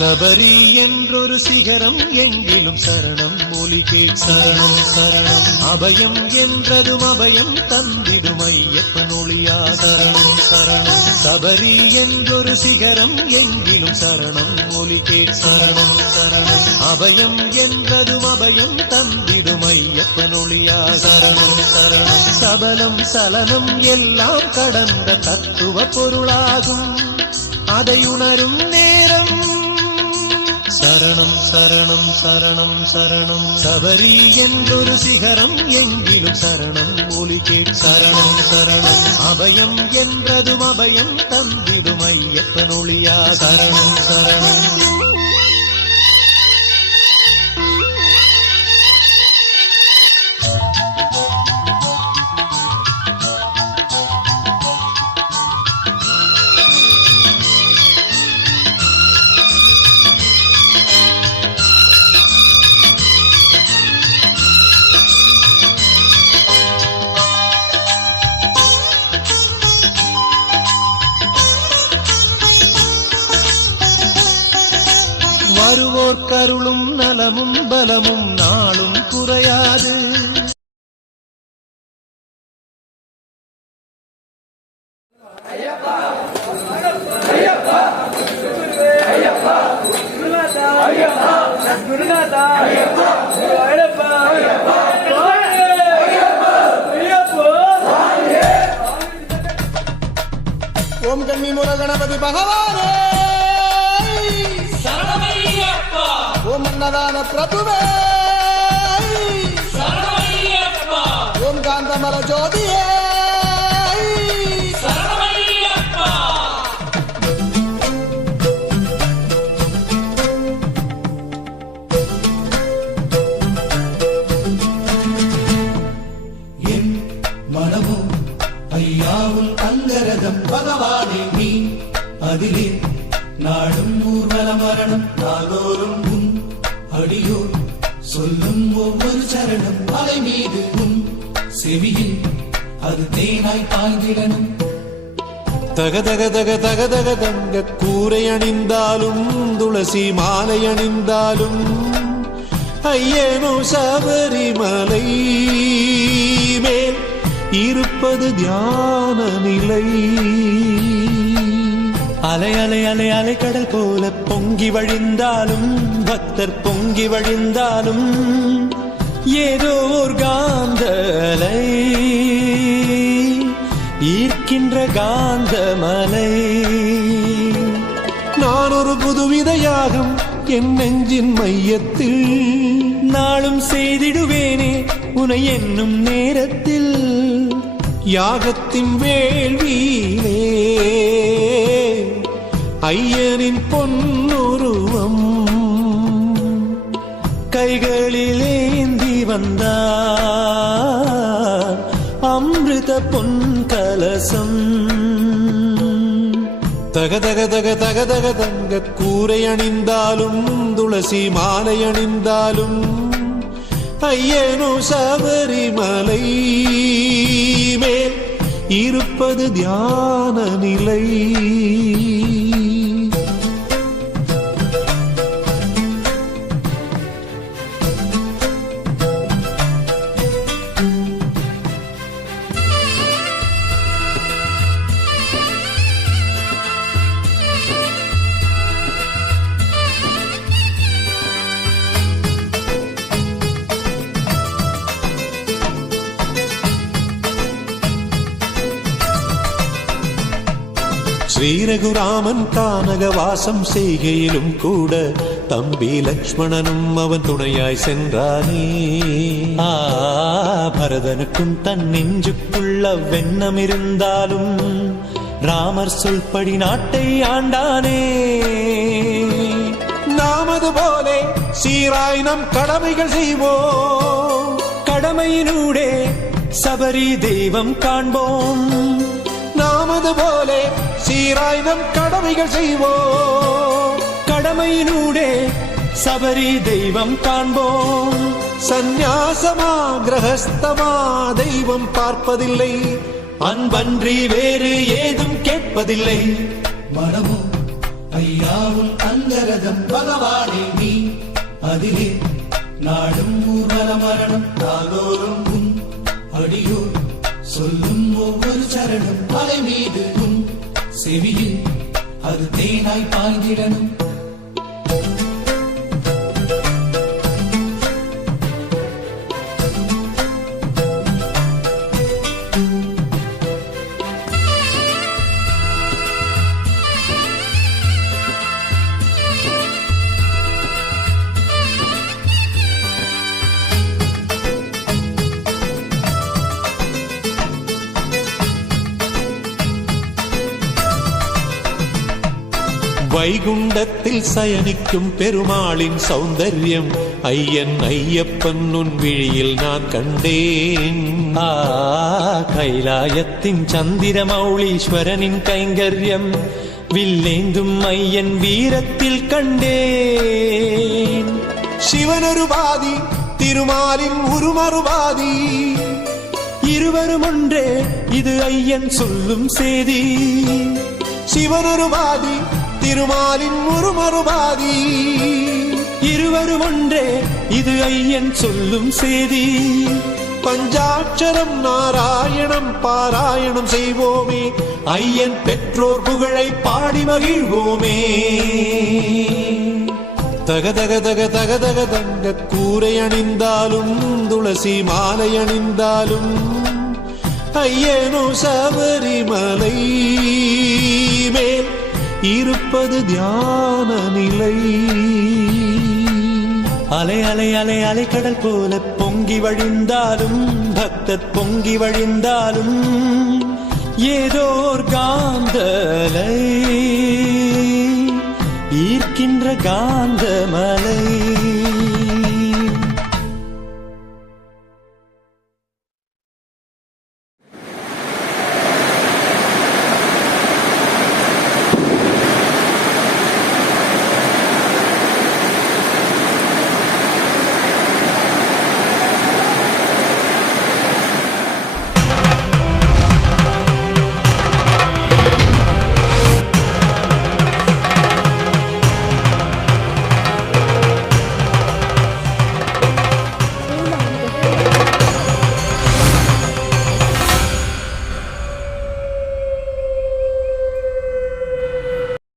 சபரி என்றொரு சிகரம் எங்கிலும் சரணம் மொழிகே சரணம் சரணம் அபயம் என்றதும் அபயம் தந்திடும் ஐயப்பன் ஒளியா சரணம் சரணம் சபரி என்றொரு சிகரம் எங்கிலும் சரணம் மொழிகே சரணம் சரணம் அபயம் என்றதும் அபயம் தந்திடும் ஐயப்பன் ஒளியா சரணம் சரணம் சபலம் சலனம் எல்லாம் கடந்த தத்துவ பொருளாகும் அதை உணரும் நேரம் சரணம் சரணம் சரணம் சரணம் சபரி என்றொரு சிகரம் எங்கிலும் சரணம் ஒலிகே சரணம் சரணம் அபயம் என்றதும் அபயம் தந்திடும் ஐயப்பன் ஒளியா சரணம் சரணம் வருவோர் கருளும் நலமும் பலமும் நாளும் குறையாது ஓம் கண்ணி முர கணபதி பகவானே ஓம் அன்னதான பிரபுவே ஓம் காந்தமல ஜோதியே என் மனமோ ஐயாவுல் அங்கரதம் பகவானே நீ அதிலே நாடும் ஊர்வல மரணம் நாளோறும் உன் அடியோர் சொல்லும் ஒவ்வொரு சரணம் மலை மீது உன் செவியில் அது தேனாய் பாய்ந்திடணும் தக தக தக தக தக தங்க கூரை அணிந்தாலும் துளசி மாலை அணிந்தாலும் ஐயனோ சபரிமலை மேல் இருப்பது தியான நிலை அலை அலை அலை அலை கடல் போல பொங்கி வழிந்தாலும் பக்தர் பொங்கி வழிந்தாலும் ஏதோ ஒரு காந்த அலை ஈர்க்கின்ற காந்த மலை நான் ஒரு புதுவித யாகம் என் நெஞ்சின் மையத்தில் நாளும் செய்திடுவேனே உனை என்னும் நேரத்தில் யாகத்தின் வேள்வியிலே ஐயனின் பொன்னுருவம் கைகளிலேந்தி வந்தார் அமிர்த பொன் கலசம் தக தக தக தக தக தங்க கூரை அணிந்தாலும் துளசி மாலை அணிந்தாலும் ஐயனோ சபரிமலை மேல் இருப்பது தியான நிலை ஸ்ரீரகுராமன் கானகவாசம் செய்கையிலும் கூட தம்பி லக்ஷ்மணனும் அவன் துணையாய் சென்றானே. பரதனுக்கும் தன் நெஞ்சுக்குள்ள வெண்ணம் இருந்தாலும் ராமர் சொல்படி நாட்டை ஆண்டானே. நாமது போலே சீராய் நம் கடமைகள் செய்வோம், கடமையினூடே சபரி தெய்வம் காண்போம். நாமது போலே சீராய் நம் கடமைகள் செய்வோம், கடமையினூடே சபரி தெய்வம் காண்போம். சந்நியாசமா கிரகஸ்தமா தெய்வம் பார்ப்பதில்லை, அன்பன்றி வேறு ஏதும் கேட்பதில்லை. மனமோ ஐயாவுள் அங்கரதம் பகவானே நீ அதிலே நாடும் ஊர்வல மரணம் நாளோறும் உன் அடியோ சொல்லும் ஒவ்வொரு சரணம் மலை மீது உன் செவியில் அது தேனாய் பாய்ந்திடணும். வைகுண்டத்தில் சயனிக்கும் பெருமாளின் சௌந்தர்யம் ஐயன் ஐயப்பன் உன் விழியில் நான் கண்டேன். கைலாயத்தின் சந்திர மௌளீஸ்வரனின் கைங்கரியம் வில்லேந்தும் ஐயன் வீரத்தில் கண்டேன். சிவனொரு பாதி திருமாலின் உருமறுபாதி இருவரும் ஒன்றே இது ஐயன் சொல்லும் செய்தி. சிவனொரு பாதி திருமாலின் உருமறுபாதி இருவரும் ஒன்றே இது ஐயன் சொல்லும் செய்தி. பஞ்சாட்சரம் நாராயணம் பாராயணம் செய்வோமே ஐயன் பெற்றோர் புகழை பாடி மகிழ்வோமே. தக தக தக தக தக தங்க கூரை அணிந்தாலும் துளசி மாலை அணிந்தாலும் ஐயனோ சபரிமலை மேல் இருப்பது தியான நிலை. அலை அலை அலை அலை கடல் போல பொங்கி வழிந்தாலும் பக்தர் பொங்கி வழிந்தாலும் ஏதோர் காந்தலை ஈர்க்கின்ற காந்தமலை.